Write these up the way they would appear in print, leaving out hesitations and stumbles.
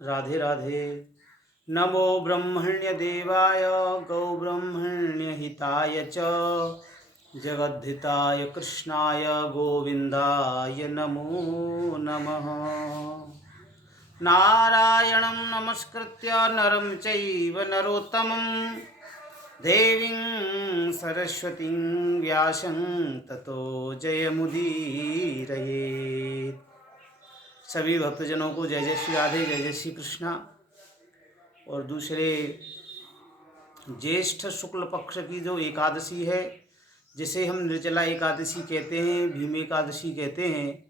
राधे राधे। नमो ब्रह्मण्य देवाय गौ ब्रह्मण्य हिताय च जगद्धिताय कृष्णाय गोविंदाय नमो नमः। नारायणं नमस्कृत्य नरं चैव नरोत्तमं देवीं सरस्वतीं व्यासं ततो जयमुदीरयेत्। सभी भक्तजनों को जय जय श्री राधे, जय जय श्री कृष्णा। और दूसरे ज्येष्ठ शुक्ल पक्ष की जो एकादशी है, जिसे हम निर्जला एकादशी कहते हैं, भीम एकादशी कहते हैं,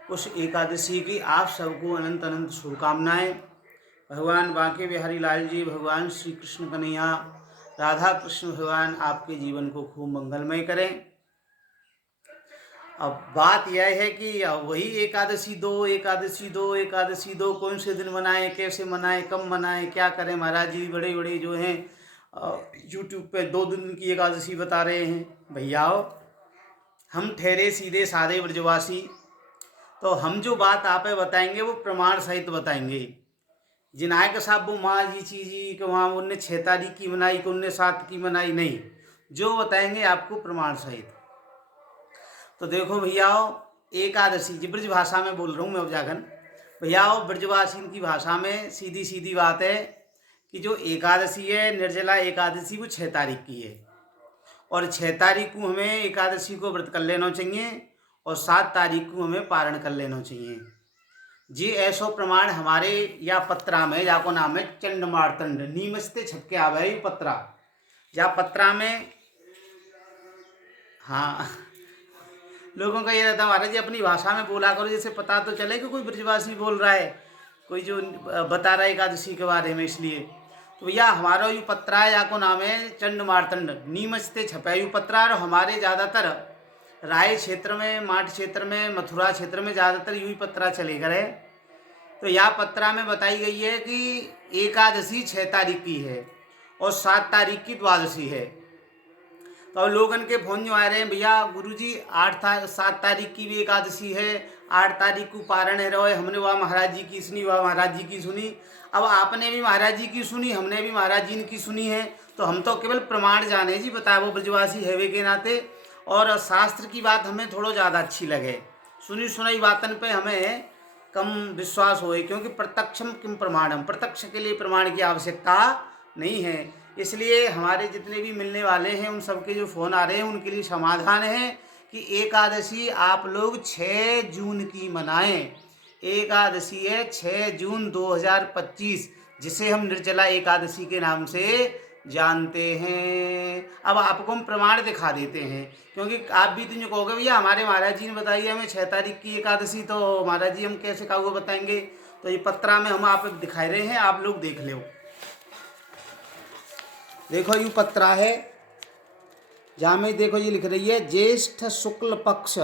उस एकादशी की आप सबको अनंत अनंत शुभकामनाएं। भगवान बांके बिहारी लाल जी, भगवान श्री कृष्ण कन्हैया, राधा कृष्ण भगवान आपके जीवन को खूब मंगलमय करें। अब बात यह है कि वही एकादशी दो कौन से दिन मनाएं, कैसे मनाएं, कब मनाएं, क्या करें। महाराज जी बड़े बड़े जो हैं यूट्यूब पे 2 दिन की एकादशी बता रहे हैं। भैयाओ, हम ठहरे सीधे साधे ब्रजवासी, तो हम जो बात आप बताएंगे वो प्रमाण सहित बताएंगे। जिनायक साहब वो माँ जी चीजी कि वहाँ उनने 6 तारीख की मनाई, कि उनने 7 की मनाई, नहीं, जो बताएंगे आपको प्रमाण सहित। तो देखो भैयाओ, एकादशी जी ब्रज भाषा में बोल रहा हूँ मैं जागन। भैयाओ, ब्रजवासी की भाषा में सीधी सीधी बात है कि जो एकादशी है, निर्जला एकादशी, वो 6 तारीख की है। और 6 तारीख को हमें एकादशी को व्रत कर लेना चाहिए, और 7 तारीख को हमें पारण कर लेना चाहिए जी। ऐसो प्रमाण हमारे या पत्रा में, या को नाम है चंड मार्तंड, नीमस्ते छपके आवे पत्रा, या पत्रा में। हाँ, लोगों का ये रहता है महाराज जी अपनी भाषा में बोला करो, जैसे पता तो चले कि कोई ब्रजवासी बोल रहा है, कोई जो बता रहा है एकादशी के बारे में। इसलिए तो भैया हमारा यू पत्रा या को नाम है चंड मार्तंड, नीमचते छपा यू पत्रा। और हमारे ज़्यादातर राय क्षेत्र में, माठ क्षेत्र में, मथुरा क्षेत्र में ज़्यादातर यू ही पत्रा चलेगा रहे। तो यह पत्रा में बताई गई है कि एकादशी 6 तारीख की है और 7 तारीख की द्वादशी है। तो अब लोगन के फोन जो आ रहे हैं, भैया गुरुजी 7 तारीख की भी एकादशी है, 8 तारीख को पारण है रहे, हमने वह महाराज जी की सुनी, वह महाराज जी की सुनी। अब आपने भी महाराज जी की सुनी, हमने भी महाराज जी की सुनी है, तो हम तो केवल प्रमाण जाने जी, बताए वो ब्रजवासी हैवे के नाते। और शास्त्र की बात हमें थोड़ा ज़्यादा अच्छी लगे, सुनी सुनाई बातन पे हमें कम विश्वास होए, क्योंकि प्रत्यक्षम किम प्रमाणम, प्रत्यक्ष के लिए प्रमाण की आवश्यकता नहीं है। इसलिए हमारे जितने भी मिलने वाले हैं उन सबके जो फ़ोन आ रहे हैं उनके लिए समाधान है कि एकादशी आप लोग 6 जून की मनाएं। एकादशी है 6 जून 2025, जिसे हम निर्जला एकादशी के नाम से जानते हैं। अब आपको हम प्रमाण दिखा देते हैं, क्योंकि आप भी तो कहोगे भैया हमारे महाराज जी ने बताई हमें 6 तारीख की एकादशी, तो महाराज जी हम कैसे कागो बताएंगे। तो ये पत्रा में हम आप दिखा रहे हैं, आप लोग देख लो। देखो यू पत्रा है, जहाँ में देखो ये लिख रही है ज्येष्ठ शुक्ल पक्ष,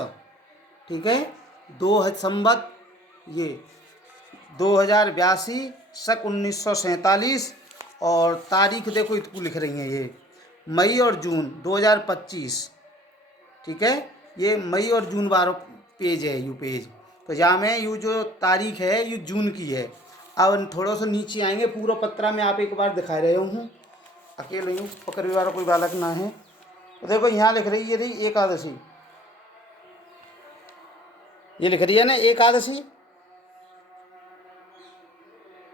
ठीक है, 2 संवत ये 2082 सक 1947, और तारीख देखो इसको लिख रही हैं ये मई और जून 2025, ठीक है। ये मई और जून बारो पेज है यू पेज। तो जहाँ में यू जो तारीख है यू जून की है। अब थोड़ा सा नीचे आएंगे, पूरा पत्रा में आप एक बार दिखा रहे हूँ, अकेले यूँ पकड़ने वाला कोई बालक ना है। तो देखो यहाँ लिख रही है रही एकादशी, ये लिख रही है ना एकादशी,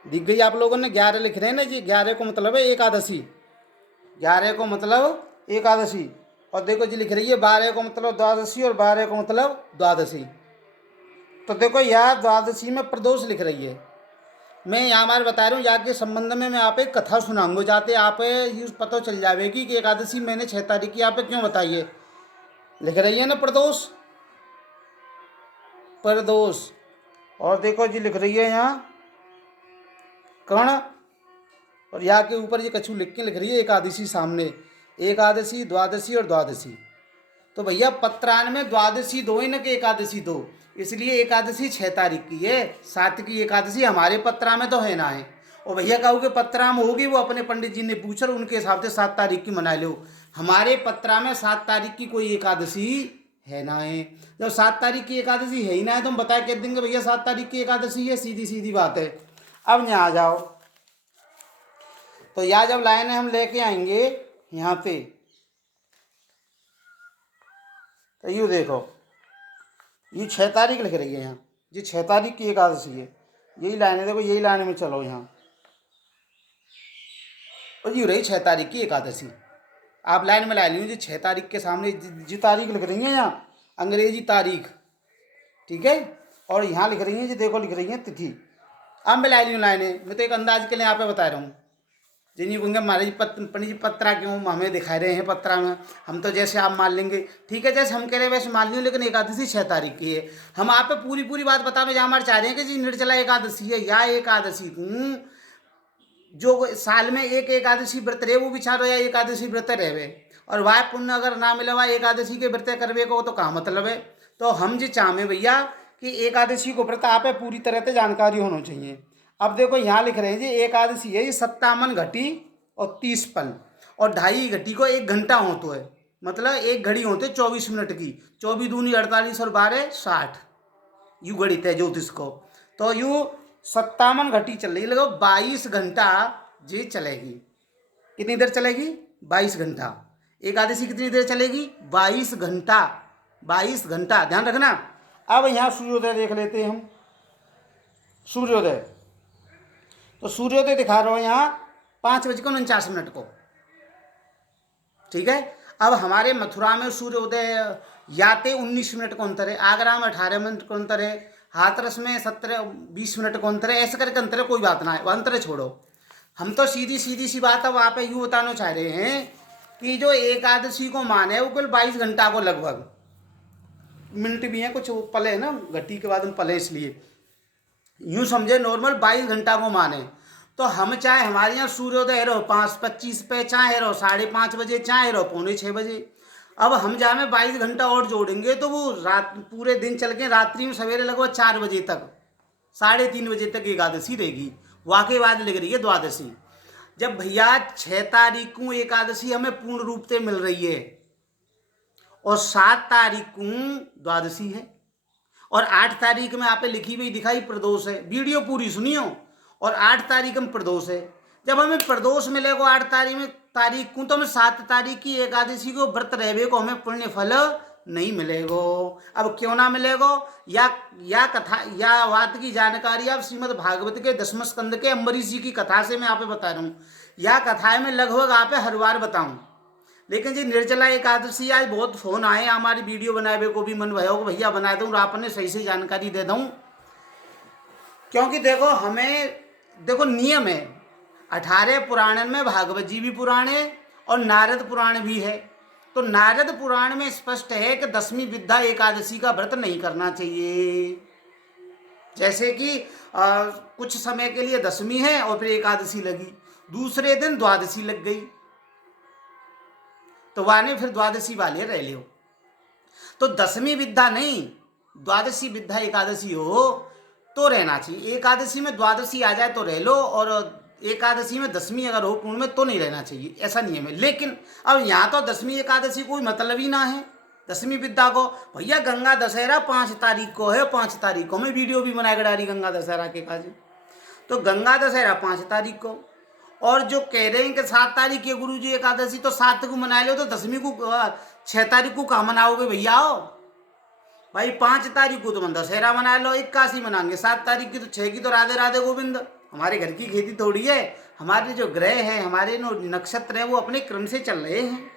दिख गई आप लोगों ने। 11 लिख रहे हैं ना जी, 11 को मतलब है एकादशी, 11 को मतलब एकादशी। और देखो जी लिख रही है 12 को मतलब द्वादशी, और 12 को मतलब द्वादशी। तो देखो यह द्वादशी में प्रदोष लिख रही है। मैं यहाँ बार बता रहा हूँ, यहाँ के संबंध में मैं आप एक कथा सुनाऊंगा, जाते आप ये पता चल जाएगी कि एकादशी मैंने 6 तारीख की यहाँ पे क्यों बताइए। लिख रही है ना प्रदोष, प्रदोष। और देखो जी लिख रही है यहाँ कर्ण, और यहाँ के ऊपर ये कछु लिख के लिख रही है एकादशी सामने, एकादशी, द्वादशी और द्वादशी। तो भैया पत्रान में द्वादशी दो ही न कि एकादशी दो, इसलिए एकादशी 6 तारीख की है, 7 की एकादशी हमारे पत्रा में तो है ना है। और भैया कहूँ कि पत्रा में होगी, वो अपने पंडित जी ने पूछा, उनके हिसाब से 7 तारीख की मना लो। हमारे पत्रा में 7 तारीख की कोई एकादशी है ना है। जब 7 तारीख की एकादशी है ही ना है तो हम बताए कह देंगे भैया 7 तारीख की एकादशी है, सीधी सीधी बात है। अब यहाँ आ जाओ, तो यहाँ जब लाइनें हम लेके आएंगे यहाँ पे, तो यूँ देखो, ये 6 तारीख लिख रही है यहाँ, ये 6 तारीख की एकादशी है। यही लाइनें देखो, यही लाइन में चलो यहाँ, और ये रही 6 तारीख की एकादशी। आप लाइन में ला लीजिए, जी 6 तारीख के सामने जी तारीख लिख रही है यहाँ, अंग्रेजी तारीख, ठीक है, और यहाँ लिख रही है जी देखो, लिख रही है तिथि। अब मैं ला ली हूँ लाइनें, मैं तो एक अंदाज के लिए यहाँ पे बता रहा हूँ। जिन्हें कहेंगे महाराज जी पंडित जी पत्रा क्यों हमें दिखा रहे हैं पत्रा में, हम तो जैसे आप मान लेंगे, ठीक है, जैसे हम कह रहे हैं वैसे मान लीजिए, लेकिन एकादशी 6 तारीख की है। हम आप पे पूरी बात बता में हमारे चाह रहे हैं कि जी निर्जला एकादशी है, या एकादशी जो साल में एक एकादशी व्रत रहे वो बिचारो या एकादशी व्रत रहे, और वह पुण्य अगर ना मिले वह एकादशी के व्रत करवे को तो कहाँ मतलब है। तो हम जी चाहें भैया कि एकादशी को व्रत आप पूरी तरह से जानकारी होना चाहिए। अब देखो यहाँ लिख रहे हैं जी एकादशी है, ये 57 घटी और 30 पल, और 2.5 घटी को 1 घंटा होतो है, मतलब 1 घड़ी होते 24 मिनट की, 24 दूनी 48 और 12 60, यूँ गणित है ज्योतिष को। तो यूँ 57 घटी चल रही, लगो 22 घंटा जी चलेगी। कितनी देर चलेगी? 22 घंटा। एकादशी कितनी देर चलेगी? 22 घंटा, 22 घंटा, ध्यान रखना। अब यहाँ सूर्योदय देख लेते हैं हम, सूर्योदय। तो सूर्योदय दिखा रहा हूँ यहाँ 5:49 को, ठीक है। अब हमारे मथुरा में सूर्योदय याते 19 मिनट का अंतर है, आगरा में 18 मिनट का अंतर है, हाथरस में 17-20 मिनट का अंतर है, ऐसे करके अंतर है, कोई बात ना है, वो अंतर छोड़ो। हम तो सीधी सी बात अब आप यूँ बताना चाह रहे हैं कि जो एकादशी को मान है वो कुल 22 घंटा को लगभग, मिनट भी हैं कुछ पले है ना, घटी के बाद हम पले, इसलिए यूँ समझे नॉर्मल 22 घंटा को माने। तो हम चाहे हमारे यहाँ सूर्योदय रहो 5:25 पे, चाहे रहो 5:30 बजे, चाहे रहो 5:45 बजे। अब हम जहाँ में 22 घंटा और जोड़ेंगे तो वो रात पूरे दिन चल के रात्रि में सवेरे लगभग 4 बजे तक, 3:30 बजे तक एकादशी रहेगी। वाकई बात लग रही है द्वादशी। जब भैया 6 तारीख को एकादशी हमें पूर्ण रूप से मिल रही है, और 7 तारीख को द्वादशी है, और 8 तारीख में आप लिखी हुई दिखाई प्रदोष है, वीडियो पूरी सुनियो, और 8 तारीख में प्रदोष है। जब हमें प्रदोष मिलेगा 8 तारीख को, तो हमें 7 तारीख की एकादशी को व्रत रहने को हमें पुण्य फल नहीं मिलेगो। अब क्यों ना मिलेगो, या कथा या बात की जानकारी आप श्रीमद् भागवत के 10वें स्कंद के अम्बरीश जी की कथा से मैं आप बता रहा हूँ। या कथा में लगभग आप हर बार बताऊँ, लेकिन जी निर्जला एकादशी आज बहुत फोन आए, हमारी वीडियो बनाए को भी मन भयो कि भैया बना दूँ, आपने सही से जानकारी दे दूँ। क्योंकि देखो हमें देखो नियम है, 18 पुराण में भागवत जी भी पुराण है और नारद पुराण भी है। तो नारद पुराण में स्पष्ट है कि 10वीं विद्या एकादशी का व्रत नहीं करना चाहिए। जैसे कि कुछ समय के लिए 10वीं है और फिर एकादशी लगी, दूसरे दिन द्वादशी लग गई, तो वाने फिर द्वादशी वाले रह लियो। तो 10वीं विद्या नहीं, द्वादशी विद्या एकादशी हो तो रहना चाहिए। एकादशी में द्वादशी आ जाए तो रह लो, और एकादशी में 10वीं अगर हो पूर्ण में तो नहीं रहना चाहिए, ऐसा नियम है। लेकिन अब यहाँ तो 10वीं एकादशी कोई मतलब ही ना है 10वीं विद्या को। भैया गंगा दशहरा 5 तारीख को है, 5 तारीख को मैं वीडियो भी बनाया डाली गंगा दशहरा के काज। तो गंगा दशहरा 5 तारीख को, और जो कह रहे हैं कि 7 तारीख के गुरु जी एकादशी, तो 7 को मना लो, तो 10वीं को 6 तारीख को कहाँ मनाओगे भैया? भाई 5 तारीख को तो मन दशहरा मना लो, 81 मनाएंगे, 7 तारीख की तो 6 की तो राधे राधे गोविंद। हमारे घर की खेती थोड़ी है, हमारे जो ग्रह हैं, हमारे जो नक्षत्र हैं वो अपने क्रम से चल रहे हैं,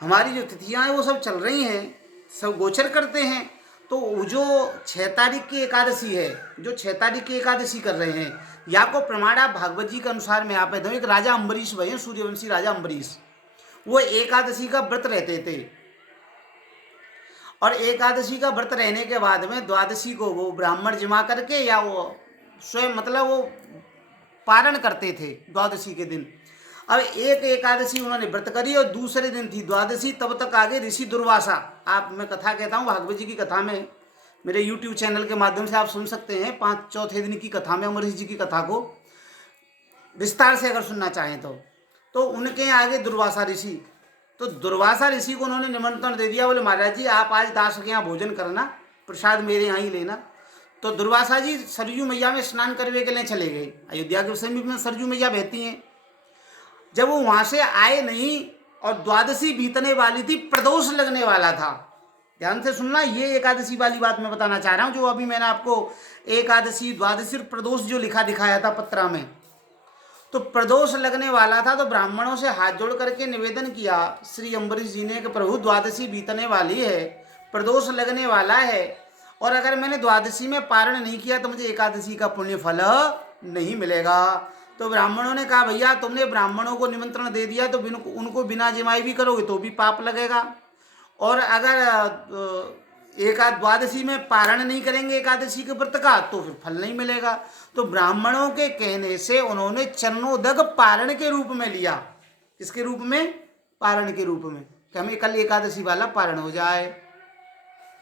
हमारी जो तिथियां हैं वो सब चल रही हैं, सब गोचर करते हैं। तो जो 6 तारीख की एकादशी है, जो 6 तारीख की एकादशी कर रहे हैं, या को प्रमाण आप भागवत जी के अनुसार में आप एक राजा अम्बरीश भैया, सूर्यवंशी राजा अम्बरीश, वो एकादशी का व्रत रहते थे, और एकादशी का व्रत रहने के बाद में द्वादशी को वो ब्राह्मण जमा करके या वो स्वयं मतलब वो पारण करते थे द्वादशी के दिन। अब एक एकादशी उन्होंने व्रत करी और दूसरे दिन थी द्वादशी, तब तक आगे ऋषि दुर्वासा, आप मैं कथा कहता हूँ भागवत जी की कथा में, मेरे YouTube चैनल के माध्यम से आप सुन सकते हैं। 4 दिन की कथा में अम्बरीश जी की कथा को विस्तार से अगर सुनना चाहें तो उनके आगे दुर्वासा ऋषि, तो दुर्वासा ऋषि को उन्होंने निमंत्रण दे दिया, बोले महाराज जी आप आज दास के यहाँ भोजन करना, प्रसाद मेरे यहाँ ही लेना। तो दुर्वासा जी सरयू मैया में स्नान करने के लिए चले गए। अयोध्या के समीप में सरयू मैया बहती हैं। जब वो वहां से आए नहीं और द्वादशी बीतने वाली थी, प्रदोष लगने वाला था। ध्यान से सुनना, ये एकादशी वाली बात मैं बताना चाह रहा हूं, जो अभी मैंने आपको एकादशी, द्वादशी और प्रदोष जो लिखा दिखाया था पत्रा में। तो प्रदोष लगने वाला था, तो ब्राह्मणों से हाथ जोड़ करके निवेदन किया श्री अम्बरीश जी ने कि प्रभु द्वादशी बीतने वाली है, प्रदोष लगने वाला है, और अगर मैंने द्वादशी में पारण नहीं किया तो मुझे एकादशी का पुण्य फल नहीं मिलेगा। तो ब्राह्मणों ने कहा भैया तुमने ब्राह्मणों को निमंत्रण दे दिया तो उनको बिना जिमाई भी करोगे तो भी पाप लगेगा, और अगर द्वादशी में पारण नहीं करेंगे एकादशी के व्रत का तो फिर फल नहीं मिलेगा। तो ब्राह्मणों के कहने से उन्होंने चरणोदक पारण के रूप में लिया। किसके रूप में? पारण के रूप में, कि हमें कल एकादशी वाला पारण हो जाए,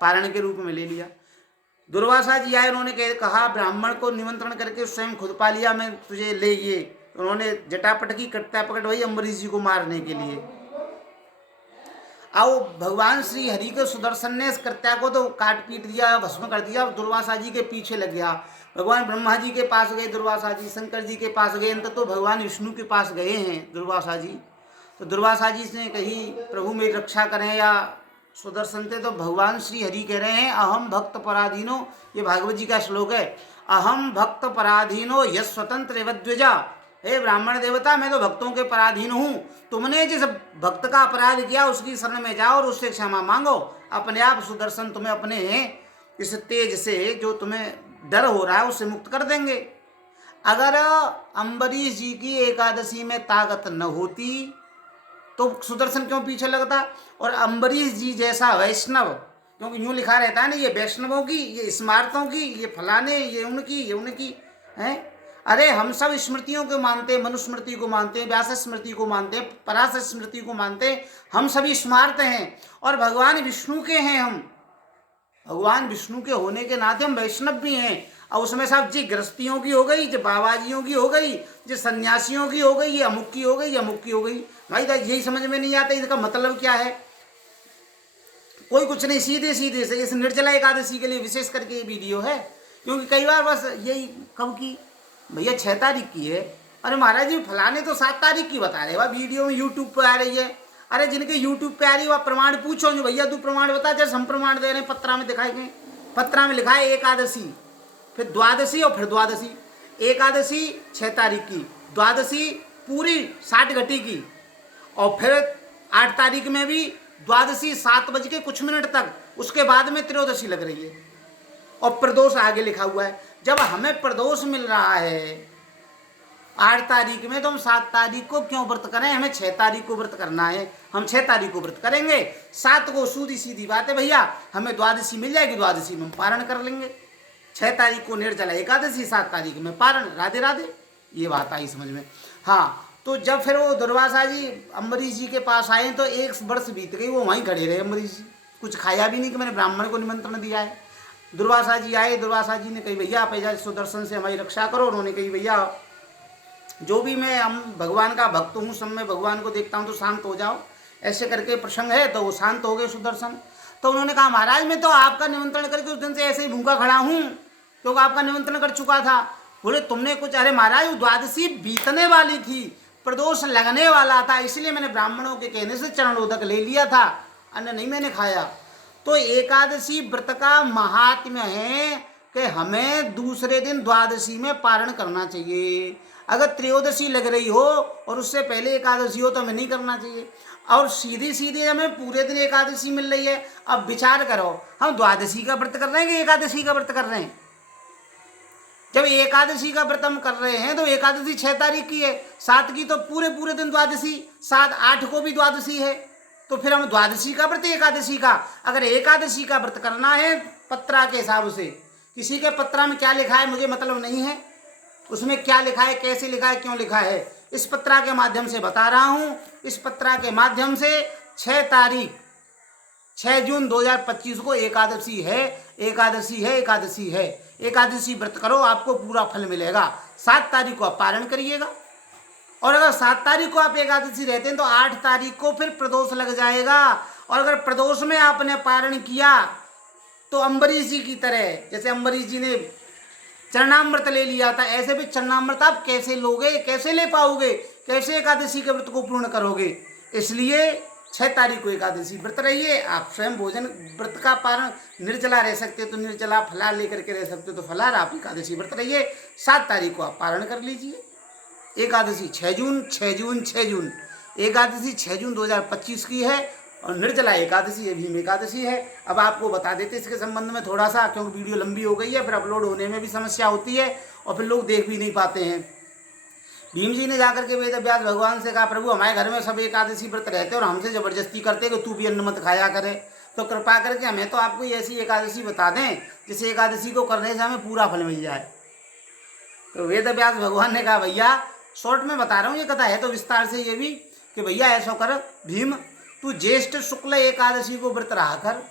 पारण के रूप में ले लिया। दुर्वासा जी आए, उन्होंने कहा ब्राह्मण को निमंत्रण करके स्वयं खुद पा लिया, मैं तुझे ले ये। उन्होंने जटापट की कट्टा पकड़ वही अम्बरीश जी को मारने के लिए। आओ भगवान श्री हरि के सुदर्शन ने इस कृत्या को तो काट पीट दिया, भस्म कर दिया, दुर्वासा जी के पीछे लग गया। भगवान ब्रह्मा जी के पास गए दुर्वासा जी, शंकर जी के पास गए, अंत तो भगवान विष्णु के पास गए हैं दुर्वासा जी। तो दुर्वासा जी ने कही प्रभु मेरी रक्षा करें या सुदर्शन थे, तो भगवान श्री हरि कह रहे हैं अहम भक्त पराधीनो, ये भागवत जी का श्लोक है, अहम भक्त पराधीनो यस स्वतंत्र वद्विजा। हे ब्राह्मण देवता, मैं तो भक्तों के पराधीन हूँ, तुमने जिस भक्त का अपराध किया उसकी शरण में जाओ और उससे क्षमा मांगो, अपने आप सुदर्शन तुम्हें अपने इस तेज से जो तुम्हें डर हो रहा है उससे मुक्त कर देंगे। अगर अम्बरीश जी की एकादशी में ताकत न होती तो सुदर्शन क्यों पीछे लगता? और अम्बरीश जी जैसा वैष्णव, क्योंकि यूं लिखा रहता है ना, ये वैष्णवों की, ये स्मारतों की, ये फलाने, ये उनकी हैं। अरे हम सब स्मृतियों को मानते हैं, मनुस्मृति को मानते हैं, व्यास स्मृति को मानते हैं, पराशर स्मृति को मानते हैं, हम सभी स्मार्त हैं और भगवान विष्णु के हैं। हम भगवान विष्णु के होने के नाते हम वैष्णव भी हैं। और उसमें साहब जी गृहस्थियों की हो गई, जो बाबाजियों की हो गई, जो सन्यासियों की हो गई, ये अमुक की हो गई, ये अमुक की हो गई। भाई यही समझ में नहीं आता इसका मतलब क्या है। कोई कुछ नहीं, सीधे सीधे से इस निर्जला एकादशी के लिए विशेष करके ये वीडियो है, क्योंकि कई बार बस यही कब की भैया 6 तारीख की है, अरे महाराज जी फलाने तो 7 तारीख की बता रहे, वह वीडियो में यूट्यूब पर आ रही है। अरे जिनके यूट्यूब पे आ रही है वह प्रमाण पूछो जो भैया तू प्रमाण बता, जैसे हम प्रमाण दे रहे हैं पत्रा में दिखाए गए। पत्रा में लिखा है एकादशी, फिर द्वादशी और फिर द्वादशी। एकादशी 6 तारीख की, द्वादशी पूरी 60 घटी की, और फिर 8 तारीख में भी द्वादशी 7 बज के कुछ मिनट तक, उसके बाद में त्रयोदशी लग रही है, और प्रदोष आगे लिखा हुआ है। जब हमें प्रदोष मिल रहा है 8 तारीख में, तो हम 7 तारीख को क्यों व्रत करें? हमें 6 तारीख को व्रत करना है, हम 6 तारीख को व्रत करेंगे। 7 को सीधी सीधी बात है भैया, हमें द्वादशी मिल जाएगी, द्वादशी में हम पारण कर लेंगे। 6 तारीख को निर्जला एकादशी, 7 तारीख में पारण, राधे राधे। ये बात आई समझ में। हाँ, तो जब फिर वो दुर्वासा जी अम्बरीश जी के पास आए तो 1 वर्ष बीत गई, वो वहीं खड़े रहे अम्बरीश जी, कुछ खाया भी नहीं कि मैंने ब्राह्मण को निमंत्रण दिया है। दुर्वासा जी आए, दुर्वासा जी ने कही भैया आप सुदर्शन से हमारी रक्षा करो। उन्होंने कही भैया जो भी मैं भगवान का भक्त हूँ, सब में भगवान को देखता हूँ तो शांत हो जाओ, ऐसे करके प्रसंग है। तो वो शांत हो गए सुदर्शन। तो उन्होंने कहा महाराज मैं तो आपका निमंत्रण करके उस दिन से ऐसे ही भूखा खड़ा हूँ, क्योंकि आपका निमंत्रण कर चुका था। बोले तुमने कुछ, अरे महाराज द्वादशी बीतने वाली थी, प्रदोष लगने वाला था, इसलिए मैंने ब्राह्मणों के कहने से चरणोदक ले लिया था, अन्न नहीं मैंने खाया। तो एकादशी व्रत का महात्म्य है कि हमें दूसरे दिन द्वादशी में पारण करना चाहिए। अगर त्रयोदशी लग रही हो और उससे पहले एकादशी हो तो हमें नहीं करना चाहिए। और सीधी सीधी हमें पूरे दिन एकादशी मिल रही है। अब विचार करो, हम द्वादशी का व्रत कर रहे हैं कि एकादशी का व्रत कर रहे हैं? जब एकादशी का व्रत हम कर रहे हैं तो एकादशी 6 तारीख की है, 7 की तो पूरे पूरे दिन द्वादशी, 7, 8 को भी द्वादशी है, तो फिर हम द्वादशी का व्रत, एकादशी का। अगर एकादशी का व्रत करना है पत्रा के हिसाब से, किसी के पत्रा में क्या लिखा है मुझे मतलब नहीं है, उसमें क्या लिखा है, कैसे लिखा है, क्यों लिखा है, इस पत्रा के माध्यम से बता रहा हूं। इस पत्रा के माध्यम से 6 तारीख 6 जून 2025 को एकादशी है, एकादशी है, एकादशी है। एकादशी व्रत करो, आपको पूरा फल मिलेगा। 7 तारीख को आप पारण करिएगा, और अगर 7 तारीख को आप एकादशी रहते हैं तो 8 तारीख को फिर प्रदोष लग जाएगा। और अगर प्रदोष में आपने पारण किया तो अम्बरीश जी की तरह, जैसे अम्बरीश जी ने चरणामृत ले लिया था, ऐसे भी चरणामृत आप कैसे लोगे, कैसे ले पाओगे, कैसे एकादशी के व्रत को पूर्ण करोगे। इसलिए 6 तारीख को एकादशी व्रत रहिए। आप स्वयं भोजन व्रत का पारण, निर्जला रह सकते हो तो निर्जला, फलाहार लेकर के रह सकते हो तो फलाहार, आप एकादशी व्रत रहिए। 7 तारीख को आप पारण कर लीजिए एकादशी। 6 जून 6 जून 6 जून एकादशी 6 जून 2025 की है और निर्जला एकादशी है, भीम एकादशी है। अब आपको बता देते इसके संबंध में थोड़ा सा, क्योंकि वीडियो लंबी हो गई है, फिर अपलोड होने में भी समस्या होती है और फिर लोग देख भी नहीं पाते हैं। भीम जी ने जाकर के वेद व्यास भगवान से कहा, प्रभु हमारे घर में सब एकादशी व्रत रहते और हमसे जबरदस्ती करते कि तू भी अन्न मत खाया करे, तो कृपा करके हमें तो आपको ऐसी एकादशी बता दें जिस एकादशी को करने से हमें पूरा फल मिल जाए। तो वेद व्यास भगवान ने कहा, भैया शॉर्ट में बता रहा हूँ, ये कथा है तो विस्तार से ये भी, कि भैया ऐसा कर भीम, तू ज्येष्ठ शुक्ल एकादशी को व्रत रहा कर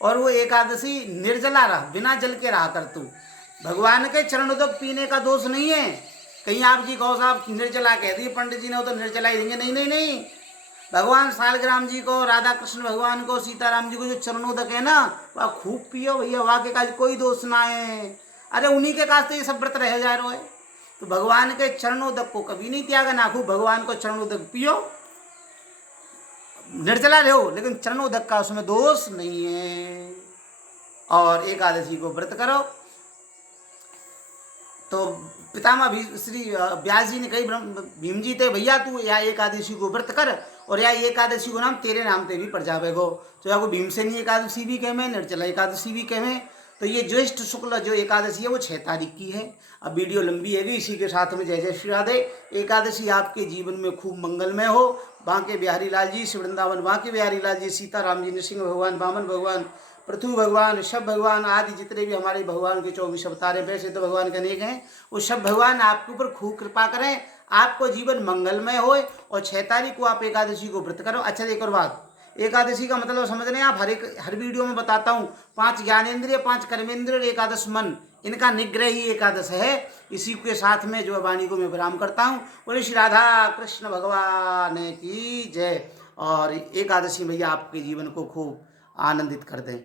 और वो एकादशी निर्जला रहा, बिना जल के रहा कर तू। भगवान के चरणोदक पीने का दोष नहीं है। कहीं आप जी कहो साहब निर्जला कह दिए पंडित जी ने, तो निर्जला ही देंगे, नहीं नहीं नहीं। भगवान सालग्राम जी को, राधा कृष्ण भगवान को, सीताराम जी को जो चरणोदक है ना, वह खूब पियो भैया, वहाँ के काज कोई दोष ना है। अरे उन्हीं के काज तो ये सब व्रत रह जा रहे है। तो भगवान के चरणोदक को कभी नहीं त्यागा ना, खूब भगवान को चरणोदक पियो, निर्जला रहो, लेकिन चरणोदक का उसमें दोष नहीं है। और एकादशी को व्रत करो। तो पितामह श्री व्यास जी ने कही, भीम जी थे भैया तू या एकादशी को व्रत कर और या एकादशी को नाम तेरे नाम ते भी पड़ जावेगो। तो या को भीमसेनी एकादशी भी कहें, निर्जला एकादशी भी कहें। तो ये ज्येष्ठ शुक्ल जो एकादशी है वो 6 तारीख की है। अब वीडियो लंबी है, इसी के साथ में जय जय श्री राधे। एकादशी आपके जीवन में खूब मंगलमय हो। बांके बिहारी लाल जी, श्री वृंदावन बांके बिहारी लाल जी, सीताराम जी, नृसिंह भगवान, वामन भगवान, पृथ्वी भगवान, सब भगवान आदि जितने भी हमारे भगवान के 24 अवतार हैं, वैसे तो भगवान के अनेक हैं, वो सब भगवान आपके ऊपर खूब कृपा करें, आपको जीवन मंगलमय होए। और 6 तारीख को आप एकादशी को व्रत करो। अच्छा एक और बात, एकादशी का मतलब समझ रहे हैं आप, हर वीडियो में बताता हूँ, 5 ज्ञानेंद्रिय, 5 कर्मेंद्रिय और एकादश मन, इनका निग्रह ही एकादश है। इसी के साथ में जो वाणी को मैं विराम करता हूँ। बोले श्री राधा कृष्ण भगवान की जय। और एकादशी भैया आपके जीवन को खूब आनंदित कर दें।